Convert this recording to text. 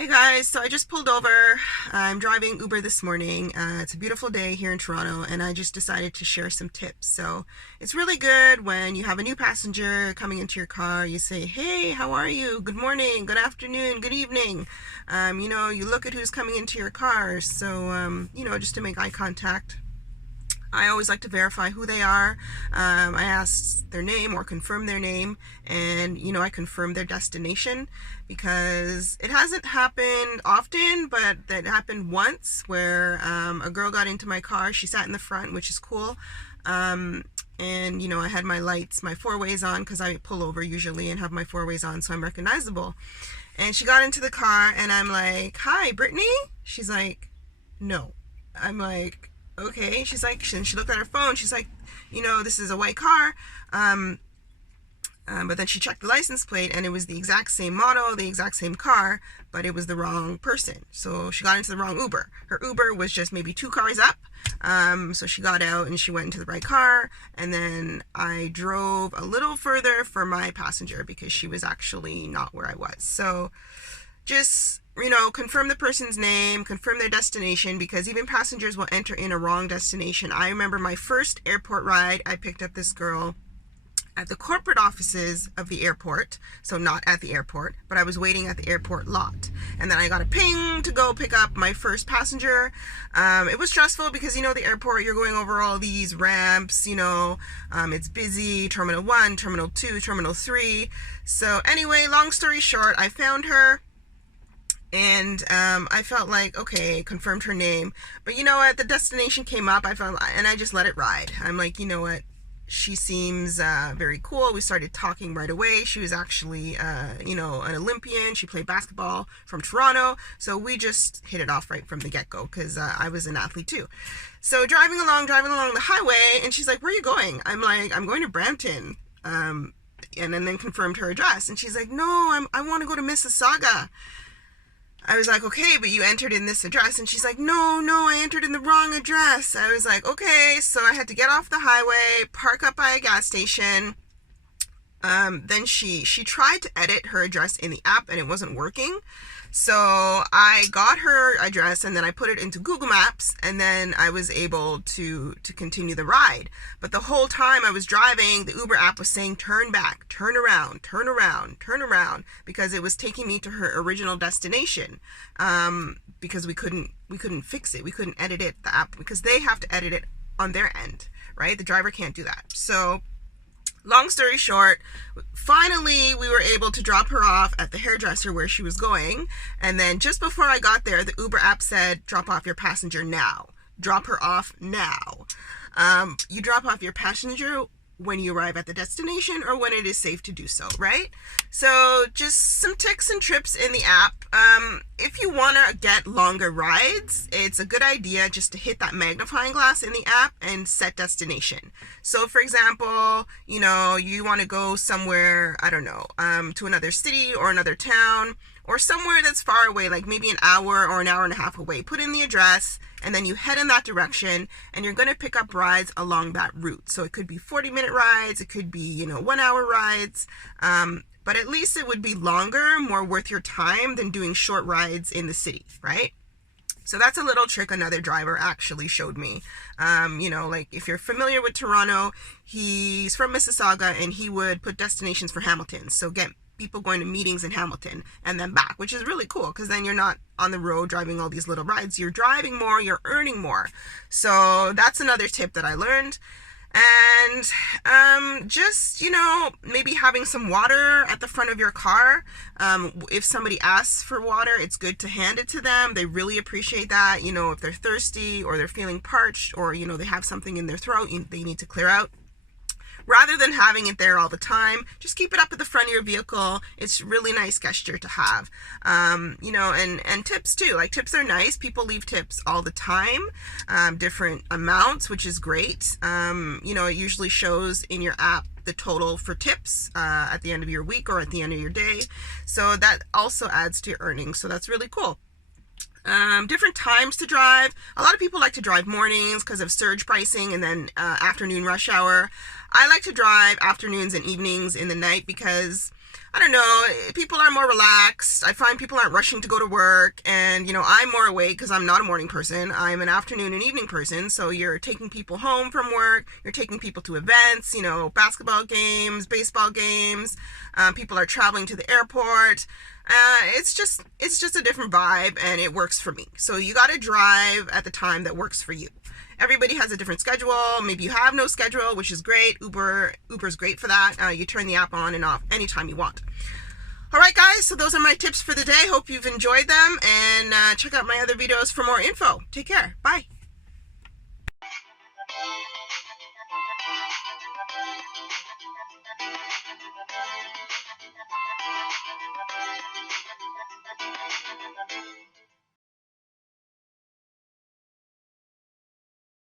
Hey guys, so I just pulled over. I'm driving Uber this morning. It's a beautiful day here in Toronto, and I just decided to share some tips. So it's really good when you have a new passenger coming into your car. You say, "Hey, how are you? Good morning, good afternoon, good evening." You look at who's coming into your car. So, just to make eye contact. I always like to verify who they are. I ask their name or confirm their name, and I confirm their destination because it hasn't happened often, but that happened once where a girl got into my car. She sat in the front, which is cool. And I had my lights, my four ways on because I pull over usually and have my four ways on so I'm recognizable. And she got into the car, and I'm like, "Hi, Brittany?" She's like, "No." I'm like, "Okay." She's like, she looked at her phone. She's like, "This is a white car." But then she checked the license plate, and it was the exact same model, the exact same car, but it was the wrong person. So she got into the wrong Uber. Her Uber was just maybe two cars up. So she got out and she went into the right car. And then I drove a little further for my passenger because she was actually not where I was. So just confirm the person's name, confirm their destination, because even passengers will enter in a wrong destination. I remember my first airport ride, I picked up this girl at the corporate offices of the airport, so not at the airport, but I was waiting at the airport lot, and then I got a ping to go pick up my first passenger. It was stressful because the airport, you're going over all these ramps, it's busy, terminal 1, terminal 2, terminal 3. So anyway, long story short, I found her. And I felt like, okay, confirmed her name. But you know what? The destination came up. And I just let it ride. I'm like, you know what? She seems very cool. We started talking right away. She was actually, an Olympian. She played basketball from Toronto. So we just hit it off right from the get-go because I was an athlete too. So driving along the highway, and she's like, "Where are you going?" I'm like, "I'm going to Brampton." And then confirmed her address. And she's like, "No, I want to go to Mississauga." I was like, "Okay, but you entered in this address." And she's like, No, I entered in the wrong address." I was like, "Okay." So I had to get off the highway, park up by a gas station. Then she tried to edit her address in the app, and it wasn't working. So I got her address, and then I put it into Google Maps, and then I was able to continue the ride. But the whole time I was driving, the Uber app was saying, "Turn back, turn around, turn around, turn around," because it was taking me to her original destination. Because we couldn't fix it. We couldn't edit it, the app, because they have to edit it on their end, right? The driver can't do that. So long story short, finally we were able to drop her off at the hairdresser where she was going. And then just before I got there, the Uber app said, "Drop off your passenger now. Drop her off now." You drop off your passenger when you arrive at the destination or when it is safe to do so, right? So just some tips and trips in the app. If you want to get longer rides, it's a good idea just to hit that magnifying glass in the app and set destination. So for example, you want to go somewhere, I don't know, to another city or another town, or somewhere that's far away, like maybe an hour or an hour and a half away. Put in the address, and then you head in that direction, and you're going to pick up rides along that route. So it could be 40-minute rides, it could be 1-hour rides, but at least it would be longer, more worth your time than doing short rides in the city, right? So that's a little trick another driver actually showed me. Like if you're familiar with Toronto, he's from Mississauga, and he would put destinations for Hamilton. So get people going to meetings in Hamilton and then back, which is really cool because then you're not on the road driving all these little rides. You're driving more, you're earning more. So that's another tip that I learned. And just maybe having some water at the front of your car. If somebody asks for water, it's good to hand it to them. They really appreciate that. If they're thirsty or they're feeling parched, or they have something in their throat they need to clear out, rather than having it there all the time, just keep it up at the front of your vehicle. It's a really nice gesture to have. And tips too. Like, tips are nice. People leave tips all the time, different amounts, which is great. It usually shows in your app the total for tips at the end of your week or at the end of your day. So that also adds to your earnings. So that's really cool. Different times to drive. A lot of people like to drive mornings because of surge pricing, and then afternoon rush hour. I like to drive afternoons and evenings in the night because I don't know, people are more relaxed. I find people aren't rushing to go to work, and I'm more awake because I'm not a morning person. I'm an afternoon and evening person. So you're taking people home from work, you're taking people to events, basketball games, baseball games. People are traveling to the airport. It's just a different vibe, and it works for me. So you got to drive at the time that works for you. Everybody has a different schedule. Maybe you have no schedule, which is great. Uber's great for that. You turn the app on and off anytime you want. All right, guys, so those are my tips for the day. Hope you've enjoyed them, and check out my other videos for more info. Take care. Bye.